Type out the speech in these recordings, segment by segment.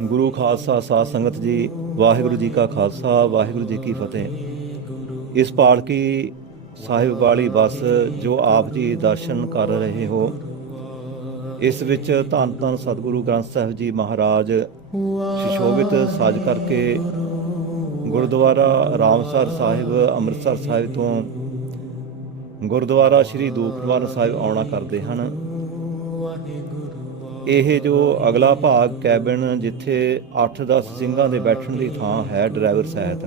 ਗੁਰੂ ਖਾਲਸਾ ਸਾਧ ਸੰਗਤ ਜੀ, ਵਾਹਿਗੁਰੂ ਜੀ ਕਾ ਖਾਲਸਾ, ਵਾਹਿਗੁਰੂ ਜੀ ਕੀ ਫਤਿਹ। ਇਸ ਪਾਲਕੀ ਸਾਹਿਬ ਵਾਲੀ ਬੱਸ ਜੋ ਆਪ ਜੀ ਦਰਸ਼ਨ ਕਰ ਰਹੇ ਹੋ, ਇਸ ਵਿੱਚ ਧੰਨ ਧੰਨ ਸਤਿਗੁਰੂ ਗ੍ਰੰਥ ਸਾਹਿਬ ਜੀ ਮਹਾਰਾਜ ਸ਼ਿਸ਼ੋਭਿਤ ਸਾਜ ਕਰਕੇ ਗੁਰਦੁਆਰਾ ਰਾਮਸਰ ਸਾਹਿਬ, ਅੰਮ੍ਰਿਤਸਰ ਸਾਹਿਬ ਤੋਂ ਗੁਰਦੁਆਰਾ ਸ੍ਰੀ ਦੂਖਨਿਵਾਰਨ ਸਾਹਿਬ ਆਉਣਾ ਕਰਦੇ ਹਨ। ਇਹ ਜੋ ਅਗਲਾ ਭਾਗ ਕੈਬਨ ਜਿੱਥੇ 8-10 ਸਿੰਘਾਂ ਦੇ ਬੈਠਣ ਦੀ ਥਾਂ ਹੈ ਡਰਾਈਵਰ ਸਹਿਤ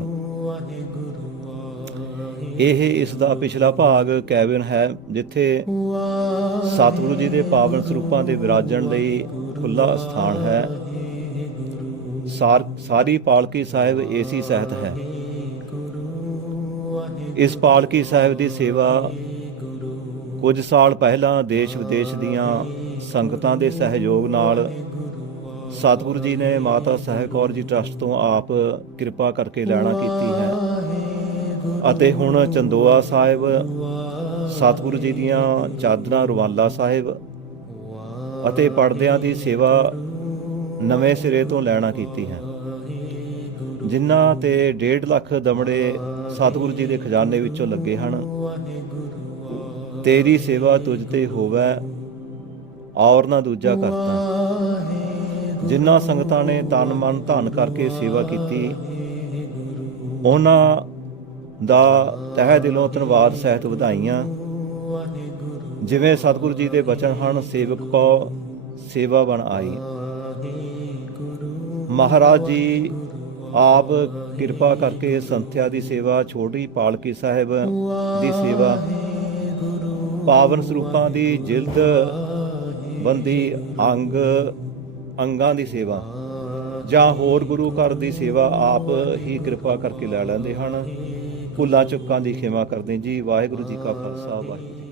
ਇਹ ਇਸ ਦਾ ਪਿਛਲਾ ਭਾਗ ਕੈਬਨ ਹੈ ਜਿੱਥੇ ਸਤਿਗੁਰੂ ਜੀ ਦੇ ਪਾਵਨ ਸਰੂਪਾਂ ਦੇ ਵਿਰਾਜਣ ਲਈ ਖੁੱਲਾ ਸਥਾਨ ਹੈ। ਸਾਰ, ਸਾਰੀ ਪਾਲਕੀ ਸਾਹਿਬ ਏਸੀ ਸਹਿਤ ਹੈ। ਇਸ ਪਾਲਕੀ ਸਾਹਿਬ ਦੀ ਸੇਵਾ ਕੁਝ ਸਾਲ ਪਹਿਲਾਂ ਦੇਸ਼ ਵਿਦੇਸ਼ ਦੀਆਂ ਸੰਗਤਾਂ ਦੇ ਸਹਿਯੋਗ ਨਾਲ ਸਤਿਗੁਰੂ ਜੀ ਨੇ ਮਾਤਾ ਸਾਹਿਬ ਕੌਰ ਜੀ ਟਰਸਟ ਤੋਂ ਆਪ ਕਿਰਪਾ ਕਰਕੇ ਲੈਣਾ ਕੀਤੀ ਹੈ। ਅਤੇ ਹੁਣ ਚੰਦੋਆ ਸਾਹਿਬ, ਸਤਿਗੁਰੂ ਜੀ ਦੀਆਂ ਚਾਦਰਾਂ, ਰਵਾਲਾ ਸਾਹਿਬ ਅਤੇ ਪਰਦਿਆਂ ਦੀ ਸੇਵਾ ਨਵੇਂ ਸਿਰੇ ਤੋਂ ਲੈਣਾ ਕੀਤੀ ਹੈ। ਜਿਨ੍ਹਾਂ ਤੇ 1.5 ਲੱਖ ਦਮੜੇ ਸਤਿਗੁਰੂ ਜੀ ਦੇ ਖਜ਼ਾਨੇ ਵਿੱਚੋਂ ਲੱਗੇ ਹਨ। ਤੇਰੀ ਸੇਵਾ ਤੁਝ ਤੇ ਹੋਵੇ, ਔਰ ਨਾ ਦੂਜਾ ਕਰਤਾ। ਜਿਨ੍ਹਾਂ ਸੰਗਤਾਂ ਨੇ ਤਨ ਮਨ ਧਨ ਕਰਕੇ ਸੇਵਾ ਕੀਤੀ, ਉਹਨਾਂ ਦਾ ਤਹਿ ਦਿਲੋਂ ਧੰਨਵਾਦ ਸਹਿਤ ਵਧਾਈਆਂ। ਜਿਵੇਂ ਸਤਿਗੁਰੂ ਜੀ ਦੇ ਬਚਨ ਹਨ, ਸੇਵਕ ਕੋ ਸੇਵਾ ਬਣ ਆਈ। ਮਹਾਰਾਜ ਜੀ ਆਪ ਕਿਰਪਾ ਕਰਕੇ ਸੰਥਿਆ ਦੀ ਸੇਵਾ, ਛੋਟੀ ਪਾਲਕੀ ਸਾਹਿਬ ਦੀ ਸੇਵਾ ਪਾਵਨ ਸਰੂਪਾਂ ਦੀ ਜਿਲਦ ਬੰਦੀ ਅੰਗ, ਅੰਗਾਂ ਦੀ ਸੇਵਾ। ਜਾਂ ਹੋਰ ਗੁਰੂ ਘਰ ਦੀ ਸੇਵਾ ਆਪ ਹੀ ਕਿਰਪਾ ਕਰਕੇ ਲੈ ਲੈਂਦੇ ਹਨ। ਭੁੱਲਾਂ ਚੁੱਕਾਂ ਦੀ ਖਿਮਾ ਕਰਦੇ ਜੀ। ਵਾਹਿਗੁਰੂ ਜੀ ਕਾ ਖਾਲਸਾ, ਵਾਹਿਗੁਰੂ